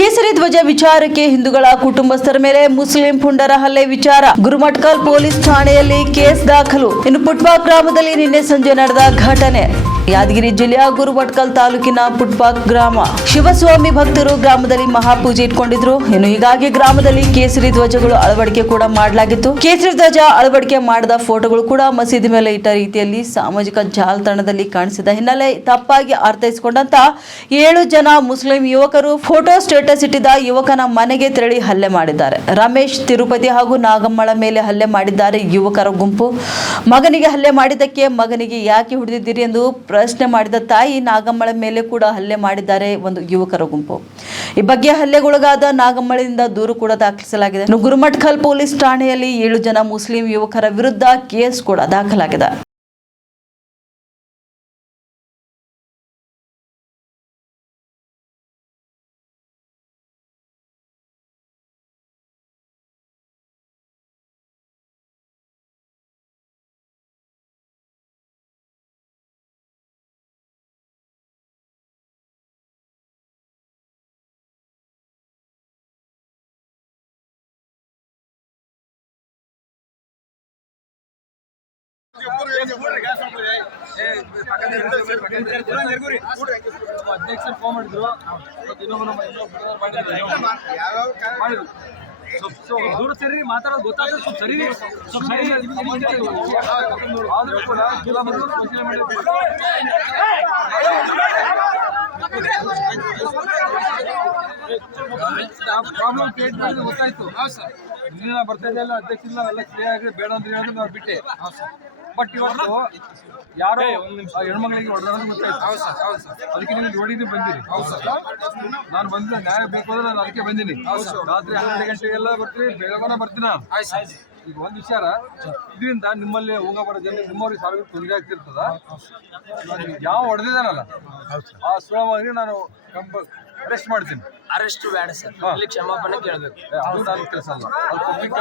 ಕೇಸರಿ ಧ್ವಜ ವಿಚಾರಕ್ಕೆ ಹಿಂದೂಗಳ ಕುಟುಂಬಸ್ಥರ ಮೇಲೆ ಮುಸ್ಲಿಂ ಪುಂಡರ ಹಲ್ಲೆ ವಿಚಾರ. ಗುರುಮಟ್ಕಲ್ ಪೊಲೀಸ್ ಠಾಣೆಯಲ್ಲಿ ಕೇಸ್ ದಾಖಲು. ಇನ್ನು ಪುಟ್ಬಾ ಗ್ರಾಮದಲ್ಲಿ ನಿನ್ನೆ ಸಂಜೆ ನಡೆದ ಘಟನೆ. ಯಾದಗಿರಿ ಜಿಲ್ಲೆಯ ಗುರುಮಟ್ಕಲ್ ತಾಲೂಕಿನ ಪುಟ್ಪಾಕ್ ಗ್ರಾಮ. ಶಿವಸ್ವಾಮಿ ಭಕ್ತರು ಗ್ರಾಮದಲ್ಲಿ ಮಹಾಪೂಜೆ ಇಟ್ಕೊಂಡಿದ್ರು. ಇನ್ನು ಹೀಗಾಗಿ ಗ್ರಾಮದಲ್ಲಿ ಕೇಸರಿ ಧ್ವಜಗಳು ಅಳವಡಿಕೆ ಕೂಡ ಮಾಡಲಾಗಿತ್ತು. ಕೇಸರಿ ಧ್ವಜ ಅಳವಡಿಕೆ ಮಾಡಿದ ಫೋಟೋಗಳು ಕೂಡ ಮಸೀದಿ ಮೇಲೆ ಇಟ್ಟ ರೀತಿಯಲ್ಲಿ ಸಾಮಾಜಿಕ ಜಾಲತಾಣದಲ್ಲಿ ಕಾಣಿಸಿದ ಹಿನ್ನೆಲೆ ತಪ್ಪಾಗಿ ಅರ್ಥೈಸಿಕೊಂಡಂತ ಏಳು ಜನ ಮುಸ್ಲಿಂ ಯುವಕರು ಫೋಟೋ ಸ್ಟೇಟಸ್ ಇಟ್ಟಿದ್ದ ಯುವಕನ ಮನೆಗೆ ತೆರಳಿ ಹಲ್ಲೆ ಮಾಡಿದ್ದಾರೆ. ರಮೇಶ್ ತಿರುಪತಿ ಹಾಗೂ ನಾಗಮ್ಮಳ ಮೇಲೆ ಹಲ್ಲೆ ಮಾಡಿದ್ದಾರೆ ಯುವಕರ ಗುಂಪು. ಮಗನಿಗೆ ಹಲ್ಲೆ ಮಾಡಿದ್ದಕ್ಕೆ ಮಗನಿಗೆ ಯಾಕೆ ಹೊಡೆದಿದ್ದೀರಿ ಎಂದು ಪ್ರಶ್ನೆ ಮಾಡಿದ ತಾಯಿ ನಾಗಮ್ಮಳ ಮೇಲೆ ಕೂಡ ಹಲ್ಲೆ ಮಾಡಿದ್ದಾರೆ ಒಂದು ಯುವಕರ ಗುಂಪು. ಈ ಬಗ್ಗೆ ಹಲ್ಲೆಗೊಳಗಾದ ನಾಗಮ್ಮಳಿಂದ ದೂರು ಕೂಡ ದಾಖಲಿಸಲಾಗಿದೆ. ಗುರುಮಠಕಲ್ ಪೊಲೀಸ್ ಠಾಣೆಯಲ್ಲಿ ಏಳು ಜನ ಮುಸ್ಲಿಂ ಯುವಕರ ವಿರುದ್ಧ ಕೇಸ್ ಕೂಡ ದಾಖಲಾಗಿದೆ. ಅಧ್ಯಕ್ಷರು ಫೋನ್ ಮಾಡಿದ್ರು ಮಾಡಿದ್ರು. ದೂರ ಸರಿ ಮಾತಾಡೋದು ಗೊತ್ತಾದ್ರೆ ಸ್ವಲ್ಪ ಸರಿ ಸ್ವಲ್ಪ ಸರಿ ಆದರೂ ಕೂಡ ಕಿಲೋಮೀಟರ್ ಯೋಚನೆ ಮಾಡಿದ್ರು. ಪ್ರಾಬ್ಲಮ್ ಕ್ರಿಯೇಟ್ ಮಾಡಿದ್ರೆ ಗೊತ್ತಾಯ್ತು ನಿನ್ನ ಬರ್ತಾ ಇಲ್ಲ ಅಧ್ಯಕ್ಷ ಇಲ್ಲ ಎಲ್ಲ ಕ್ಲಿಯರ್ ಬೇಡ ಅಂತ ಹೇಳಿದ್ರೆ ನಾವು ಬಿಟ್ಟೆ ಬಟ್ ಇವತ್ತು ಯಾರೋ ಆ ಹೆಣ್ಮಗಳಿಗೆ ಹೊಡೆದ ಗೊತ್ತಾಯ್ತು. ಅದಕ್ಕೆ ನೀವು ನೋಡಿದ್ದು ಬಂದಿರಿ. ನಾನು ಬಂದ ನ್ಯಾಯ ಬೇಕು ಅಂದ್ರೆ ನಾನು ಅದಕ್ಕೆ ಬಂದಿನಿ. ರಾತ್ರಿ ಹನ್ನೆರಡು ಗಂಟೆಗೆಲ್ಲ ಬರ್ತೀನಿ? ಬೆಳಗಾನ ಬರ್ತೀನಿ ಈಗ ಒಂದು ವಿಚಾರ. ಇದರಿಂದ ನಿಮ್ಮಲ್ಲಿ ಹೋಗ ಬರೋ ಜನ ನಿಮ್ಮವ್ರಿಗೆ ಸಾವಿರ ತೊಂದರೆ ಆಗ್ತಿರ್ತದ. ನಾನು ಯಾವ ಹೊಡೆದಿದ್ದಾನಲ್ಲ ಆ ಸುಳವಾಗಿ ನಾನು ಅರೆಸ್ಟ್ ಮಾಡ್ತೀನಿ ಅರೆಸ್ಟ್ ಬೇಡ ಸರ್ ಇಲ್ಲಿ ಕ್ಷಮಾಪಣೆ ಕೇಳಬೇಕು ಕೆಲಸ ಅಲ್ಲ ಪಬ್ಲಿಕ್